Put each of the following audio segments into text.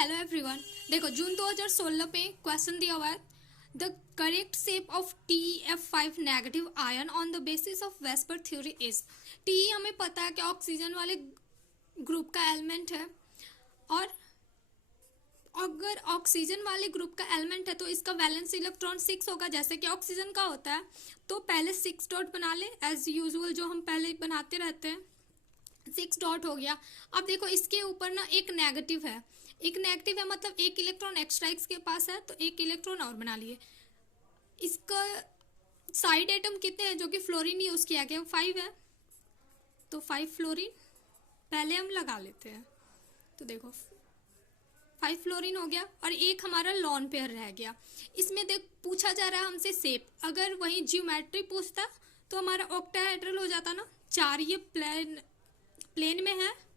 Hello everyone. देखो जून 2016 पे question दिया हुआ है, the correct shape of TeF5 negative ion on the basis of VSEPR theory is. T हमें पता है कि ऑक्सीजन वाले ग्रुप का एलिमेंट है, और अगर ऑक्सीजन वाले ग्रुप का एलिमेंट है तो इसका वैलेंस इलेक्ट्रॉन 6 होगा, जैसे कि ऑक्सीजन का होता है। तो पहले 6 डॉट बना ले एज यूजुअल, जो हम पहले बनाते रहते हैं। 6 डॉट हो गया। अब देखो इसके ऊपर ना एक नेगेटिव है, मतलब एक इलेक्ट्रॉन एक्स्ट्रा इसके पास है, तो एक इलेक्ट्रॉन और बना लिए। इसका साइड एटम कितने हैं जो कि फ्लोरीन यूज किया गया, 5 है, तो 5 फ्लोरीन पहले हम लगा लेते हैं। तो देखो 5 फ्लोरीन हो गया, और एक हमारा लॉन पेयर रह गया। इसमें देख पूछा जा रहा है हमसे शेप, अगर वही ज्योमेट्री पूछता तो हमारा ऑक्टाहेड्रल हो जाता ना। 4 ये प्लेन में है,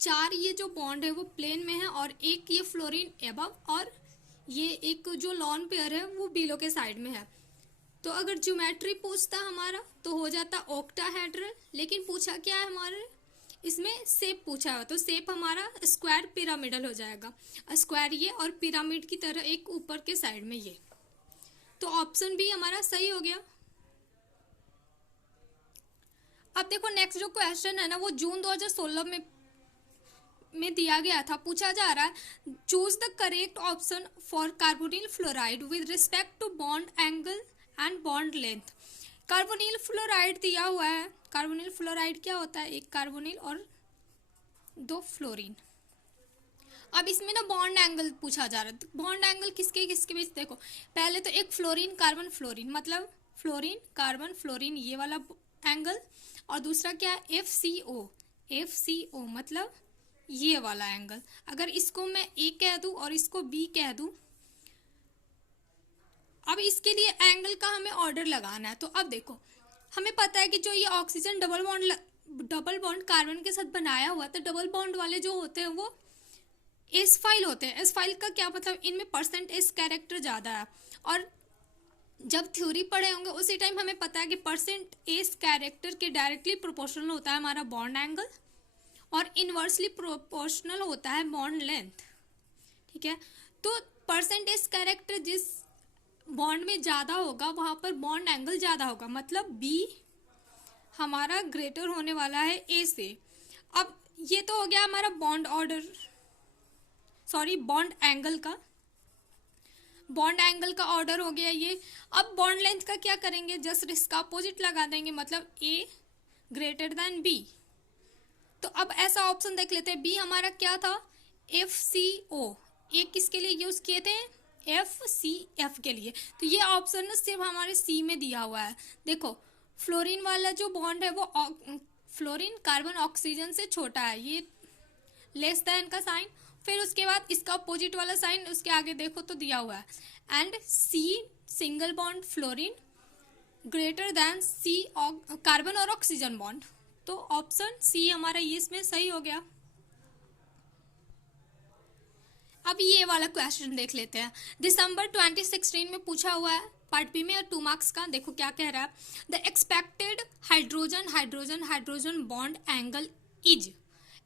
4 ये जो बॉन्ड है वो प्लेन में है, और एक ये फ्लोरीन एबव, और ये एक जो लॉन पेयर है वो बिलो के साइड में है। तो अगर ज्योमेट्री पूछता हमारा तो हो जाता ऑक्टाहेड्रल, लेकिन पूछा क्या है हमारे इसमें, शेप पूछा है, तो शेप हमारा स्क्वायर पिरामिडल हो जाएगा। स्क्वायर ये, और पिरामिड की तरह एक ऊपर के साइड में ये। तो ऑप्शन बी हमारा सही हो गया। अब देखो नेक्स्ट जो क्वेश्चन है ना, वो जून 2016 में दिया गया था। पूछा जा रहा है, choose the correct option for carbonyl fluoride with respect to bond angle and bond length. Carbonyl fluoride दिया हुआ है। कार्बोनिल फ्लोराइड क्या होता है, एक कार्बोनिल और 2 फ्लोरीन। अब इसमें ना बॉन्ड एंगल पूछा जा रहा है। बॉन्ड एंगल किसके किसके बीच, देखो पहले तो एक फ्लोरीन कार्बन फ्लोरीन, मतलब फ्लोरीन कार्बन फ्लोरीन ये वाला एंगल, और दूसरा क्या है FCO मतलब ये वाला एंगल। अगर इसको मैं ए कह दूं और इसको बी कह दूं, अब इसके लिए एंगल का हमें ऑर्डर लगाना है। तो अब देखो हमें पता है कि जो ये ऑक्सीजन डबल बॉन्ड कार्बन के साथ बनाया हुआ, तो डबल बॉन्ड वाले जो होते हैं वो एस फाइल होते हैं। एस फाइल का क्या मतलब, इनमें परसेंटेज कैरेक्टर ज़्यादा है, और जब थ्योरी पढ़े होंगे उसी टाइम हमें पता है कि परसेंटेज कैरेक्टर के डायरेक्टली प्रोपोर्शनल होता है हमारा बॉन्ड एंगल, और इनवर्सली प्रोपोर्शनल होता है बॉन्ड लेंथ। ठीक है, तो परसेंटेज कैरेक्टर जिस बॉन्ड में ज़्यादा होगा वहाँ पर बॉन्ड एंगल ज़्यादा होगा, मतलब बी हमारा ग्रेटर होने वाला है ए से। अब ये तो हो गया हमारा बॉन्ड एंगल का ऑर्डर हो गया ये। अब बॉन्ड लेंथ का क्या करेंगे, जस्ट इसका अपोजिट लगा देंगे, मतलब ए ग्रेटर देन बी। तो अब ऐसा ऑप्शन देख लेते हैं, बी हमारा क्या था, FCO। ए किसके लिए यूज किए थे, FCF के लिए। तो ये ऑप्शन ना सिर्फ हमारे सी में दिया हुआ है। देखो फ्लोरीन वाला जो बॉन्ड है वो फ्लोरीन कार्बन ऑक्सीजन से छोटा है, ये लेस देन का साइन, फिर उसके बाद इसका अपोजिट वाला साइन उसके आगे देखो तो दिया हुआ है, and C single bond fluorine greater than C carbon और ऑक्सीजन बॉन्ड। तो ऑप्शन सी हमारा ये इसमें सही हो गया। अब ये वाला क्वेश्चन देख लेते हैं, दिसंबर 2016 में पूछा हुआ है, पार्ट बी में, और 2 मार्क्स का। देखो क्या कह रहा है, the expected hydrogen hydrogen hydrogen bond angle is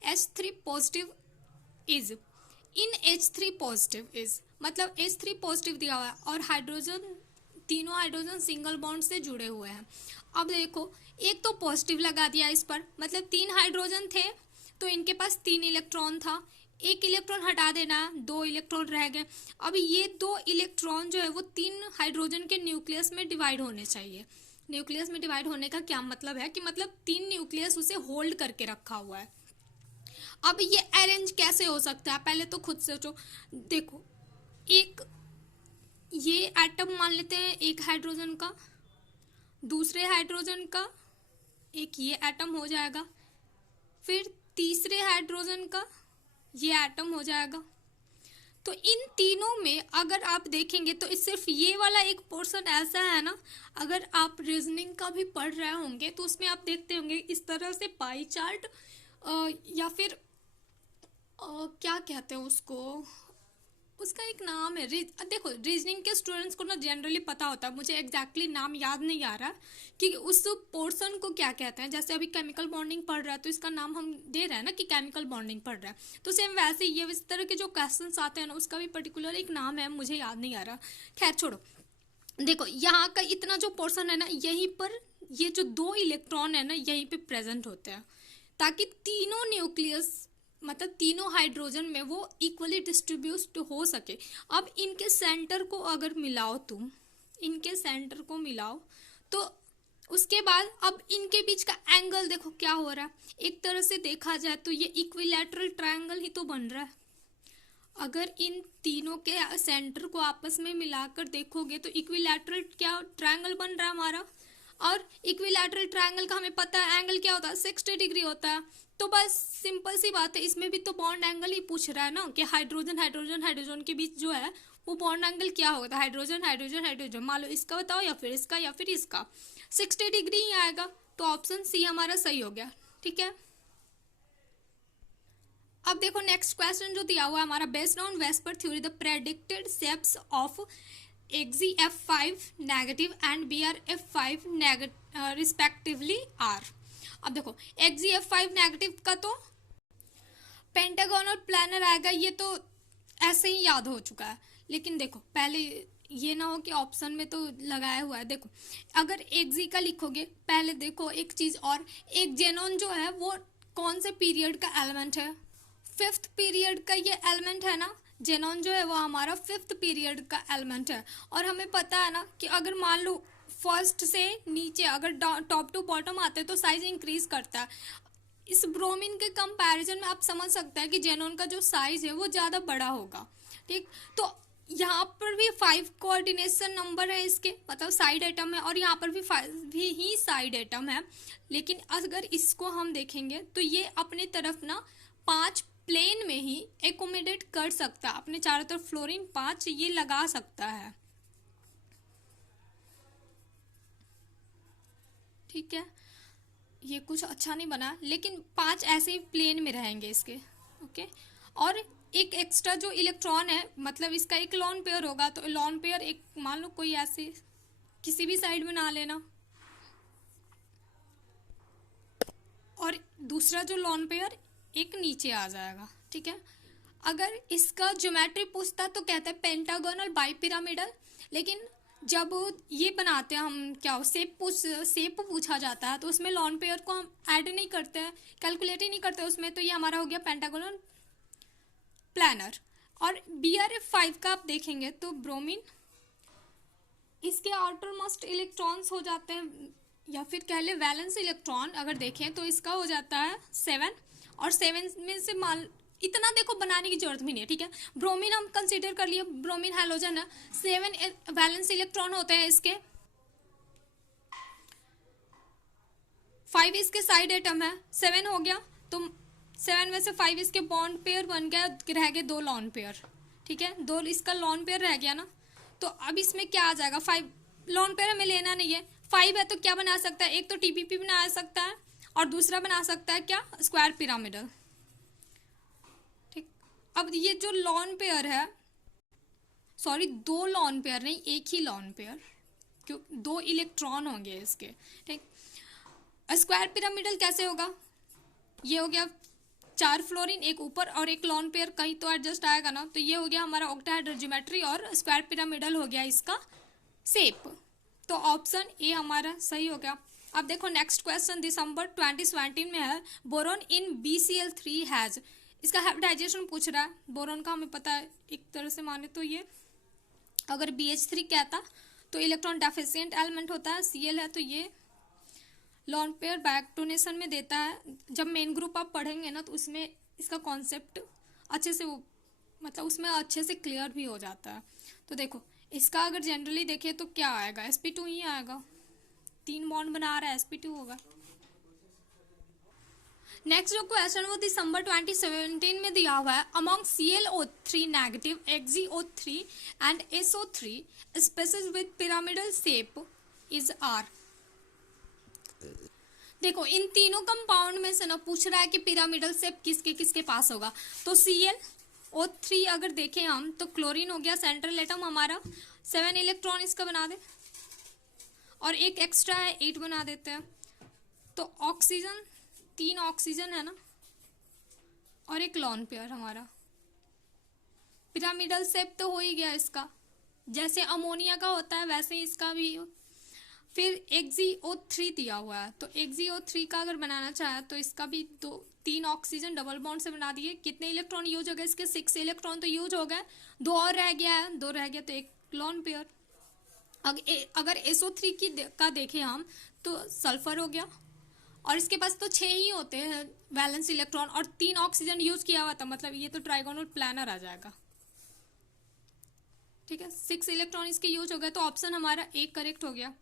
H3 positive is in H3 positive is, मतलब H3 पॉजिटिव दिया हुआ है, और हाइड्रोजन तीनों हाइड्रोजन सिंगल बॉन्ड से जुड़े हुए हैं। अब देखो एक तो पॉजिटिव लगा दिया इस पर, मतलब 3 हाइड्रोजन थे तो इनके पास 3 इलेक्ट्रॉन था, एक इलेक्ट्रॉन हटा देना, 2 इलेक्ट्रॉन रह गए। अब ये 2 इलेक्ट्रॉन जो है वो 3 हाइड्रोजन के न्यूक्लियस में डिवाइड होने चाहिए। न्यूक्लियस में डिवाइड होने का क्या मतलब है कि मतलब 3 न्यूक्लियस उसे होल्ड करके रखा हुआ है। अब ये अरेंज कैसे हो सकता है, पहले तो खुद सोचो। देखो एक ये एटम मान लेते हैं, एक हाइड्रोजन का, दूसरे हाइड्रोजन का एक ये एटम हो जाएगा, फिर तीसरे हाइड्रोजन का ये एटम हो जाएगा। तो इन तीनों में अगर आप देखेंगे तो सिर्फ ये वाला एक पोर्शन ऐसा है ना, अगर आप रीजनिंग का भी पढ़ रहे होंगे तो उसमें आप देखते होंगे इस तरह से पाई चार्ट, या फिर क्या कहते हैं उसको, उसका एक नाम है देखो रीजनिंग के स्टूडेंट्स को ना जनरली पता होता है, मुझे एग्जैक्टली नाम याद नहीं आ रहा कि उस पोर्शन को क्या कहते हैं। जैसे अभी केमिकल बॉन्डिंग पढ़ रहा है तो इसका नाम हम दे रहे हैं ना कि केमिकल बॉन्डिंग पढ़ रहा है, तो सेम वैसे ये इस तरह के जो क्वेश्चंस आते हैं ना उसका भी पर्टिकुलर एक नाम है, मुझे याद नहीं आ रहा। खैर छोड़ो, देखो यहाँ का इतना जो पोर्शन है ना, यहीं पर ये जो 2 इलेक्ट्रॉन है ना यहीं पे प्रेजेंट होते हैं, ताकि तीनों न्यूक्लियस मतलब तीनों हाइड्रोजन में वो इक्वली डिस्ट्रीब्यूट हो सके। अब इनके सेंटर को अगर मिलाओ, तुम इनके सेंटर को मिलाओ तो उसके बाद अब इनके बीच का एंगल देखो क्या हो रहा है। एक तरह से देखा जाए तो ये इक्विलैटरल ट्रायंगल ही तो बन रहा है। अगर इन तीनों के सेंटर को आपस में मिलाकर देखोगे तो इक्विलैटरल क्या ट्रायंगल बन रहा है हमारा। और इक्विलैटरल ट्रायंगल का हमें पता है एंगल क्या होता है, 60 डिग्री होता है। तो बस सिंपल सी बात है, इसमें भी तो बॉन्ड एंगल ही पूछ रहा है ना कि हाइड्रोजन हाइड्रोजन हाइड्रोजन के बीच जो है वो बॉन्ड एंगल क्या होता है, हाइड्रोजन हाइड्रोजन हाइड्रोजन, मान लो इसका बताओ या फिर इसका या फिर इसका, 60 डिग्री ही आएगा। तो ऑप्शन सी हमारा सही हो गया। ठीक है, अब देखो नेक्स्ट क्वेश्चन जो दिया हुआ है हमारा, based on VSEPR theory the predicted shapes of XeF5 negative and BrF5 negative respectively are. अब देखो XeF5 नेगेटिव का तो पेंटागन और प्लानर आएगा, ये तो ऐसे ही याद हो चुका है। लेकिन देखो पहले ये ना हो कि ऑप्शन में तो लगाया हुआ है। देखो अगर Xe का लिखोगे, पहले देखो एक चीज और, एक जेनॉन जो है वो कौन से पीरियड का एलिमेंट है, 5th पीरियड का ये एलिमेंट है ना। जेनॉन जो है वो हमारा 5th पीरियड का एलिमेंट है। और हमें पता है ना कि अगर मान लो फर्स्ट से नीचे अगर टॉप टू बॉटम आते हैं तो साइज इंक्रीज करता है। इस ब्रोमीन के कंपैरिजन में आप समझ सकते हैं कि जेनॉन का जो साइज है वो ज़्यादा बड़ा होगा। ठीक, तो यहाँ पर भी 5 कोऑर्डिनेशन नंबर है इसके, मतलब साइड एटम है, और यहाँ पर भी 5 भी ही साइड एटम है। लेकिन अगर इसको हम देखेंगे तो ये अपने तरफ ना 5 प्लेन में ही एकोमोडेट कर सकता है, अपने चारों तरफ फ्लोरीन 5 ये लगा सकता है। ठीक है, ये कुछ अच्छा नहीं बना, लेकिन 5 ऐसे ही प्लेन में रहेंगे इसके। ओके, और एक एक्स्ट्रा जो इलेक्ट्रॉन है, मतलब इसका एक लॉन पेयर होगा, तो लॉन पेयर एक मान लो कोई ऐसे किसी भी साइड में ना लेना, और दूसरा जो लॉन पेयर एक नीचे आ जाएगा। ठीक है, अगर इसका ज्योमेट्री पूछता तो कहते हैं पेंटागोनल बाइपिरामिडल, लेकिन जब ये बनाते हैं हम क्या शेप पूछा जाता है तो उसमें लॉन पेयर को हम ऐड नहीं करते हैं, कैलकुलेट ही नहीं करते उसमें, तो ये हमारा हो गया पेंटागोनल प्लानर। और BrF5 का आप देखेंगे तो ब्रोमीन, इसके आउटर मोस्ट इलेक्ट्रॉन्स हो जाते हैं, या फिर कह ले वैलेंस इलेक्ट्रॉन अगर देखें तो इसका हो जाता है 7, और 7 में से मान इतना देखो बनाने की जरूरत भी नहीं है। ठीक है, ब्रोमीन हम कंसीडर कर लिए, ब्रोमीन हैलोजन है, 7 वैलेंस इलेक्ट्रॉन होते हैं इसके, 5 इसके साइड एटम है, 7 हो गया, तो 7 में से 5 इसके बॉन्ड पेयर बन गया, रह गए 2 लॉन पेयर। ठीक है, 2 इसका लॉन पेयर रह गया ना, तो अब इसमें क्या आ जाएगा, 5 लॉन पेयर हमें लेना नहीं है, 5 है तो क्या बना सकता है, एक तो TPP बना सकता है और दूसरा बना सकता है क्या, स्क्वायर पिरामिडल। ठीक, अब ये जो लॉन पेयर है, सॉरी 2 लॉन पेयर नहीं, एक ही लॉन पेयर, क्यों 2 इलेक्ट्रॉन होंगे इसके। ठीक, स्क्वायर पिरामिडल कैसे होगा, ये हो गया 4 फ्लोरीन, एक ऊपर और एक लॉन पेयर कहीं तो एडजस्ट आएगा ना, तो ये हो गया हमारा ऑक्टाहेड्रल ज्योमेट्री, और स्क्वायर पिरामिडल हो गया इसका शेप। तो ऑप्शन ए हमारा सही हो गया। अब देखो नेक्स्ट क्वेश्चन दिसंबर 2017 में है, बोरोन इन BCl3 हैज, इसका हाइब्रिडाइजेशन पूछ रहा है। बोरोन का हमें पता है, एक तरह से माने तो ये अगर BH3 कहता तो इलेक्ट्रॉन डेफिशिएंट एलिमेंट होता है, Cl है तो ये लॉन पेयर बैक डोनेशन में देता है। जब मेन ग्रुप आप पढ़ेंगे ना तो उसमें इसका कॉन्सेप्ट अच्छे से मतलब उसमें अच्छे से क्लियर भी हो जाता है। तो देखो इसका अगर जनरली देखें तो क्या आएगा, sp2 ही आएगा, 3 बॉन्ड बना रहा है, sp2 होगा। नेक्स्ट जो क्वेश्चन वो दिसंबर 2017 में दिया हुआ है, among ClO3 negative, XeO3 and SO3 species with pyramidal shape is are. देखो इन तीनों कंपाउंड में से ना पूछ रहा है कि पिरामिडल शेप किसके किसके पास होगा, तो Cl O3 अगर देखें हम तो क्लोरीन हो गया सेंट्रल एटम हमारा, 7 इलेक्ट्रॉन इसका बना दे, और एक एक्स्ट्रा है 8 बना देते हैं। तो ऑक्सीजन, 3 ऑक्सीजन है ना, और एक लॉन पेयर हमारा। पिरामिडल शेप तो हो ही गया इसका, जैसे अमोनिया का होता है वैसे ही इसका भी। फिर XeO3 दिया हुआ है, तो XeO3 का अगर बनाना चाहे तो इसका भी 3 ऑक्सीजन डबल बॉन्ड से बना दिए। कितने इलेक्ट्रॉन यूज हो गए इसके? 6 इलेक्ट्रॉन तो यूज हो गए, 2 और रह गया है, 2 रह गया तो एक लॉन पेयर। अगर SO3 का देखें हम तो सल्फर हो गया, और इसके पास तो 6 ही होते हैं वैलेंस इलेक्ट्रॉन, और 3 ऑक्सीजन यूज किया हुआ था, मतलब ये तो ट्राइगोनल प्लानर आ जाएगा। ठीक है, 6 इलेक्ट्रॉन इसके यूज हो गए, तो ऑप्शन हमारा एक करेक्ट हो गया।